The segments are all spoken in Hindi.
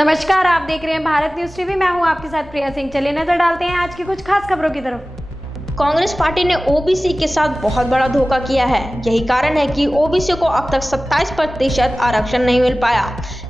नमस्कार, आप देख रहे हैं भारत न्यूज टीवी। मैं हूं आपके साथ प्रिया सिंह। चलिए नजर डालते हैं आज की कुछ खास खबरों की तरफ। कांग्रेस पार्टी ने ओबीसी के साथ बहुत बड़ा धोखा किया है। यही कारण है कि ओबीसी को अब तक 27% आरक्षण नहीं मिल पाया।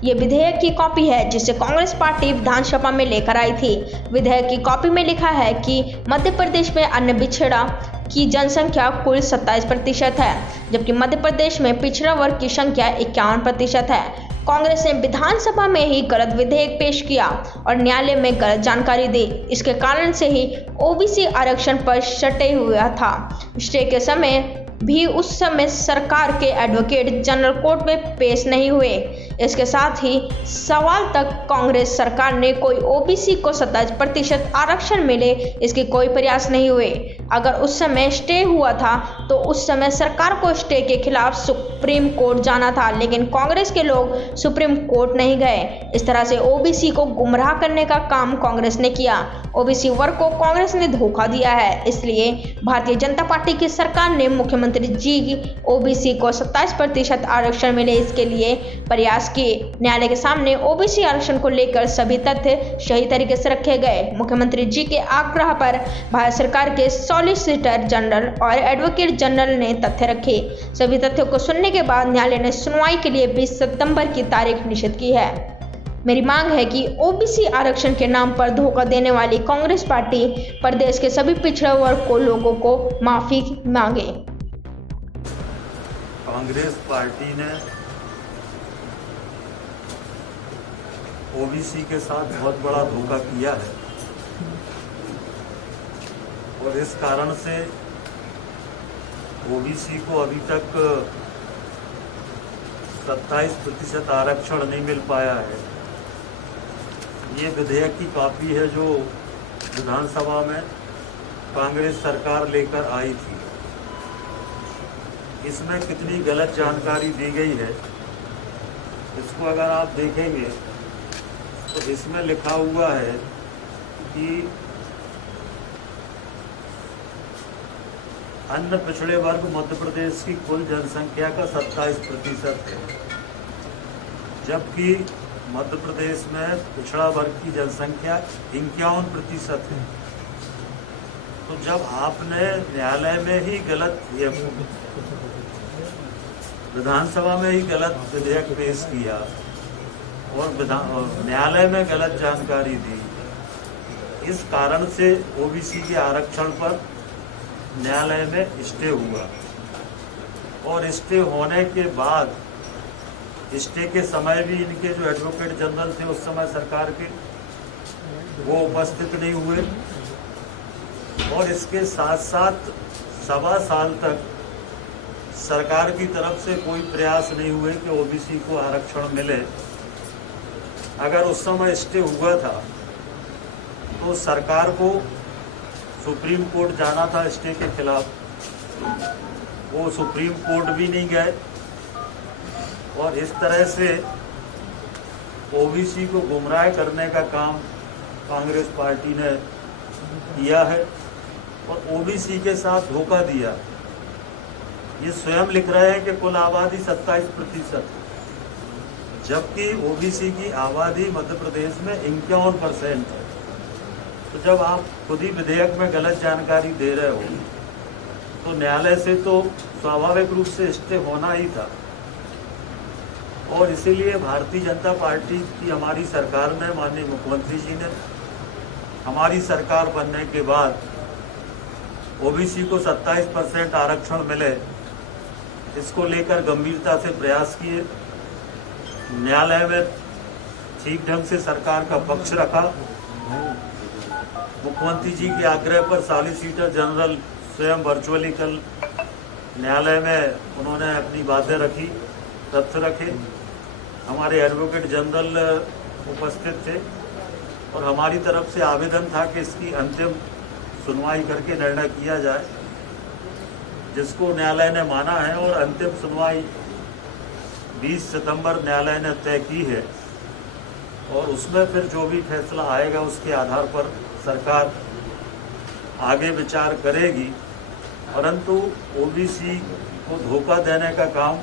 ये विधेयक की कॉपी है जिसे कांग्रेस पार्टी विधानसभा में लेकर आई थी। विधेयक की कॉपी में लिखा है कि मध्य प्रदेश में अन्य पिछड़ा की जनसंख्या कुल 27% है, जबकि मध्य प्रदेश में पिछड़ा वर्ग की संख्या 51% है। कांग्रेस ने विधानसभा में ही गलत विधेयक पेश किया और न्यायालय में गलत जानकारी दी। इसके कारण से ही ओबीसी आरक्षण पर स्टे हुआ था। स्टे के समय भी उस समय सरकार के एडवोकेट जनरल कोर्ट में पेश नहीं हुए। इसके साथ ही सवाल तक कांग्रेस सरकार ने कोई ओबीसी को 27% आरक्षण मिले, इसके कोई प्रयास नहीं हुए। अगर उस समय स्टे हुआ था तो उस समय सरकार को स्टे के खिलाफ सुप्रीम कोर्ट जाना था, लेकिन कांग्रेस के लोग सुप्रीम कोर्ट नहीं गए। इस तरह से ओबीसी को गुमराह करने का काम कांग्रेस ने किया। ओबीसी वर्ग को कांग्रेस ने धोखा दिया है। इसलिए भारतीय जनता पार्टी की सरकार ने मुख्यमंत्री जी ओबीसी को 27% आरक्षण मिले, इसके लिए प्रयास किए। न्यायालय के सामने ओबीसी आरक्षण को लेकर सभी तथ्य सही तरीके से रखे गए। मुख्यमंत्री जी के आग्रह पर भारत सरकार के सॉलिसिटर जनरल और एडवोकेट जनरल ने तथ्य रखे। सभी तथ्यों को सुनने के बाद न्यायालय ने सुनवाई के लिए 20 सितंबर की तारीख निश्चित की है। मेरी मांग है कि ओबीसी आरक्षण के नाम पर धोखा देने वाली कांग्रेस पार्टी प्रदेश के सभी पिछड़ा वर्ग को लोगों को माफी मांगे। कांग्रेस पार्टी ने ओबीसी के साथ बहुत बड़ा धोखा किया है और इस कारण से ओबीसी को अभी तक 27% आरक्षण नहीं मिल पाया है। ये विधेयक की कॉपी है जो विधानसभा में कांग्रेस सरकार लेकर आई थी। इसमें कितनी गलत जानकारी दी गई है, इसको अगर आप देखेंगे तो इसमें लिखा हुआ है कि अन्य पिछड़े वर्ग मध्य प्रदेश की कुल जनसंख्या का 27% है, जबकि मध्य प्रदेश में पिछड़ा वर्ग की जनसंख्या 51% है। तो जब आपने न्यायालय में ही गलत, विधानसभा में ही गलत विधेयक पेश किया और न्यायालय में गलत जानकारी दी, इस कारण से ओबीसी के आरक्षण पर न्यायालय में स्टे हुआ और स्टे होने के बाद स्टे के समय भी इनके जो एडवोकेट जनरल थे उस समय सरकार के, वो उपस्थित नहीं हुए और इसके साथ साथ 1.25 साल तक सरकार की तरफ से कोई प्रयास नहीं हुए कि ओबीसी को आरक्षण मिले। अगर उस समय स्टे हुआ था तो सरकार को सुप्रीम कोर्ट जाना था स्टे के खिलाफ, वो सुप्रीम कोर्ट भी नहीं गए और इस तरह से ओबीसी को गुमराह करने का काम कांग्रेस पार्टी ने किया है और ओबीसी के साथ धोखा दिया। ये स्वयं लिख रहे हैं कि कुल आबादी 27%, जबकि ओबीसी की आबादी मध्य प्रदेश में 51% है। तो जब आप खुद ही विधेयक में गलत जानकारी दे रहे हो तो न्यायालय से तो स्वाभाविक रूप से स्टे होना ही था और इसीलिए भारतीय जनता पार्टी की हमारी सरकार ने, माननीय मुख्यमंत्री जी ने हमारी सरकार बनने के बाद ओबीसी को 27% आरक्षण मिले, इसको लेकर गंभीरता से प्रयास किए। न्यायालय में ठीक ढंग से सरकार का पक्ष रखा। मुख्यमंत्री जी के आग्रह पर सॉलिसिटर जनरल स्वयं वर्चुअली कल न्यायालय में उन्होंने अपनी बातें रखी, तथ्य रखे। हमारे एडवोकेट जनरल उपस्थित थे और हमारी तरफ से आवेदन था कि इसकी अंतिम सुनवाई करके निर्णय किया जाए, जिसको न्यायालय ने माना है और अंतिम सुनवाई 20 सितंबर न्यायालय ने तय की है और उसमें फिर जो भी फैसला आएगा उसके आधार पर सरकार आगे विचार करेगी। परंतु ओबीसी को धोखा देने का काम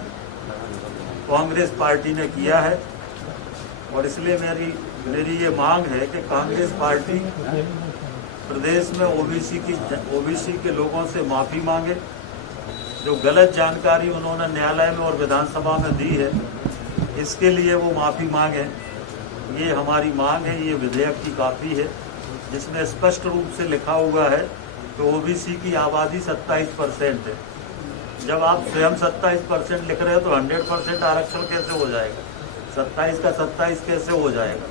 कांग्रेस पार्टी ने किया है और इसलिए मेरी मेरी ये मांग है कि कांग्रेस पार्टी प्रदेश में ओबीसी के लोगों से माफ़ी मांगे। जो गलत जानकारी उन्होंने न्यायालय में और विधानसभा में दी है, इसके लिए वो माफ़ी मांगे। ये हमारी मांग है। ये विधेयक की कॉपी है जिसमें स्पष्ट रूप से लिखा हुआ है कि ओबीसी की आबादी 27% है। जब आप स्वयं 27% लिख रहे हो तो 100% आरक्षण कैसे हो जाएगा? 27 का 27 कैसे हो जाएगा?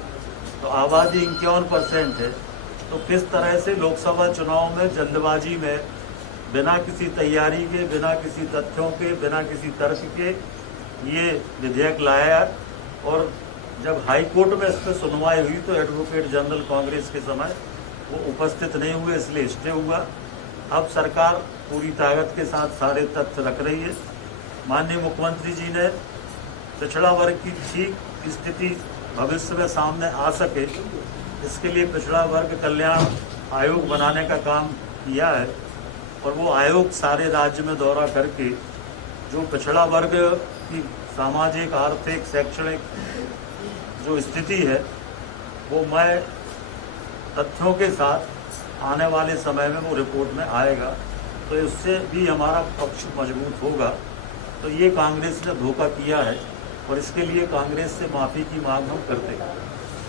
तो आबादी 51% है। तो किस तरह से लोकसभा चुनाव में जल्दबाजी में बिना किसी तैयारी के, बिना किसी तथ्यों के, बिना किसी तर्क के ये विधेयक लाया। और जब हाई कोर्ट में इस पर सुनवाई हुई तो एडवोकेट जनरल कांग्रेस के समय वो उपस्थित नहीं हुए, इसलिए स्टे हुआ। अब सरकार पूरी ताकत के साथ सारे तथ्य रख रही है। माननीय मुख्यमंत्री जी ने पिछड़ा वर्ग की ठीक स्थिति भविष्य में सामने आ सके, इसके लिए पिछड़ा वर्ग कल्याण आयोग बनाने का काम किया है। और वो आयोग सारे राज्य में दौरा करके जो पिछड़ा वर्ग की सामाजिक, आर्थिक, शैक्षणिक जो स्थिति है वो मैं तथ्यों के साथ आने वाले समय में वो रिपोर्ट में आएगा, तो इससे भी हमारा पक्ष मजबूत होगा। तो ये कांग्रेस ने धोखा किया है और इसके लिए कांग्रेस से माफ़ी की मांग हम करते हैं।